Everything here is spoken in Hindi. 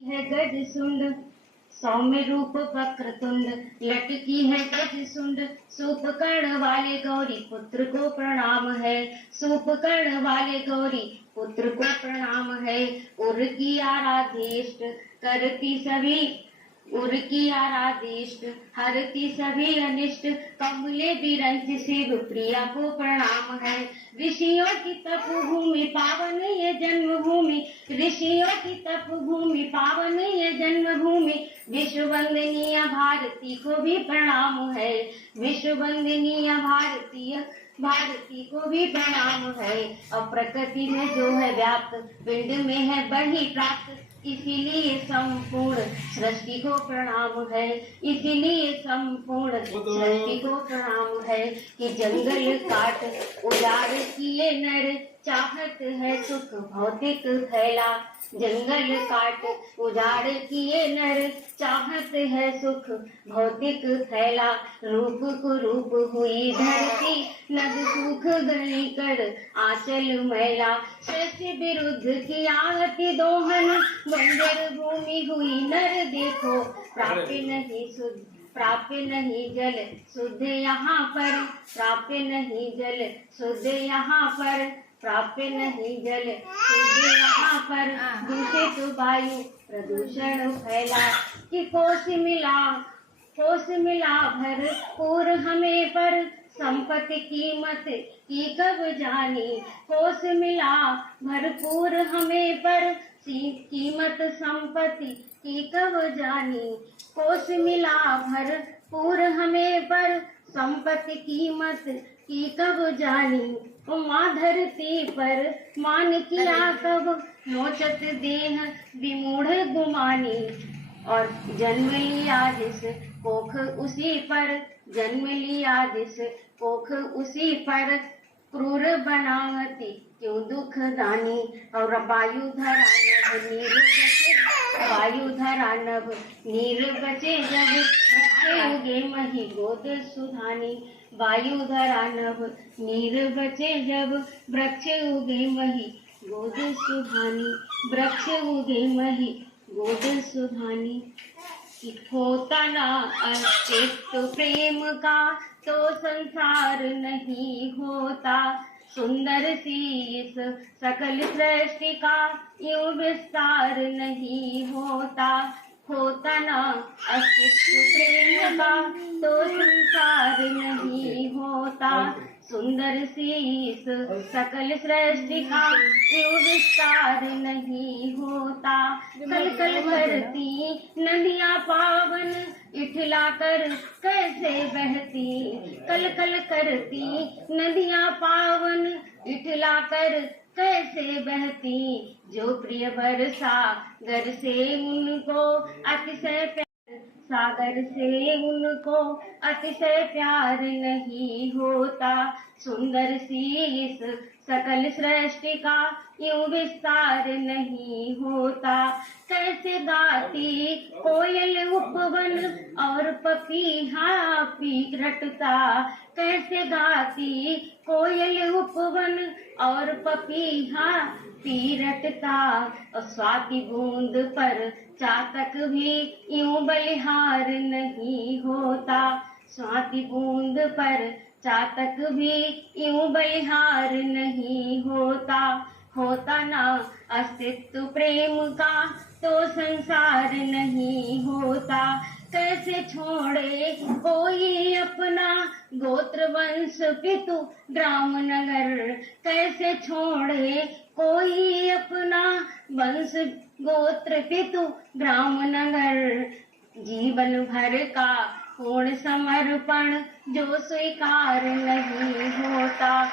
है गज सुंड सौम्य रूप वक्रतुंड, लटकी है गज सुंड सूप कर्ण वाले गौरी पुत्र को प्रणाम है। सूप कर्ण वाले गौरी पुत्र को प्रणाम है। उर की आराधेष्ट करती सभी, उर की आराधेष्ट हरती सभी अनिष्ट, कमले बिरंच शिव प्रिया को प्रणाम है। ऋषियों की तप भूमि पावन ये जन्मभूमि, ऋषियों की तप भूमि पावन ये जन्मभूमि, विश्व वंदनीय भारती को भी प्रणाम है। विश्व वंदनीय भारती को भी प्रणाम है। और प्रकृति में जो है व्याप्त, पिंड में है बही प्राप्त, इसीलिए संपूर्ण सृष्टि को प्रणाम है। इसीलिए संपूर्ण सृष्टि को प्रणाम है। कि जंगल काट उजाड़ किए नर, चाहत है सुख भौतिक फैला। जंगल काट उजाड़ किए नर, चाहत है सुख भौतिक फैला। रूप को रूप हुई धरती, नद सूख गई कर आंचल मैला। सृष्टि विरुद्ध की आहति दोहन, बंजर भूमि हुई नर देखो। प्राप्य नहीं शुद्ध, प्राप्य नहीं जल शुद्ध यहाँ पर, प्राप्य नहीं जल शुद्ध यहाँ पर, प्राप्य नहीं जल शुद्ध यहाँ पर। दूषित वायु प्रदूषण फैला, कि कोष मिला भरपूर हमें पर, संपत्ति कीमत की कब जानी। कोष मिला भरपूर हमें पर, कीमत संपत्ति की कब जानी। कोष मिला भरपूर हमें पर, संपत्ति कीमत की कब जानी। माँ धरती पर मान किया कब, नोचत देह विमूढ़ गुमानी। और जन्म लिया जिस कोख उसी पर, जन्म लिया जिस कोख उसी पर, क्रूर बनावती क्यों दुख दानी। और वायुधरा नभ नीर बचे, वायुधरा नभ नीर बचे जब, वृक्ष उगे मही गोद सुधानी। वायुधरा नभ नीर बचे जब, वृक्ष उगे मही गोद सुधानी। वृक्ष उगे मही गोद सुधानी। होता ना अस्तित्व प्रेम का, तो संसार नहीं होता। सुंदर सी इस सकल सृष्टि का, यूं विस्तार नहीं होता। होता ना अस्तित्व प्रेम का, तो संसार नहीं होता। सुंदर सी इस सकल सृष्टि का, यूं विस्तार नहीं होता। कल कल करती नदियाँ पावन, इठला कर कैसे बहती। कल कल करती नदियाँ पावन, इठला कर कैसे बहती। जो प्रिय बरसा गर से उनको अतिशय, सागर से उनको अतिशय प्यार नहीं होता। सुंदर सी इस सकल सृष्टि का, यूं विस्तार नहीं होता। कैसे गाती कोयल उपवन, और पपीहा पी रटता। कैसे गाती कोयल उपवन, और पपीहा पी रटता। और स्वाति बूंद पर चातक भी यूं बलिहार नहीं होता। स्वाति बूंद पर चातक भी यूं बलिहार नहीं होता। होता ना अस्तित्व प्रेम का, तो संसार नहीं होता। कैसे छोड़े कोई अपना गोत्र वंश पितु ग्राम नगर। कैसे छोड़े कोई अपना वंश गोत्र पितु ग्राम नगर। जीवन भर का पूर्ण समर्पण जो स्वीकार नहीं होता।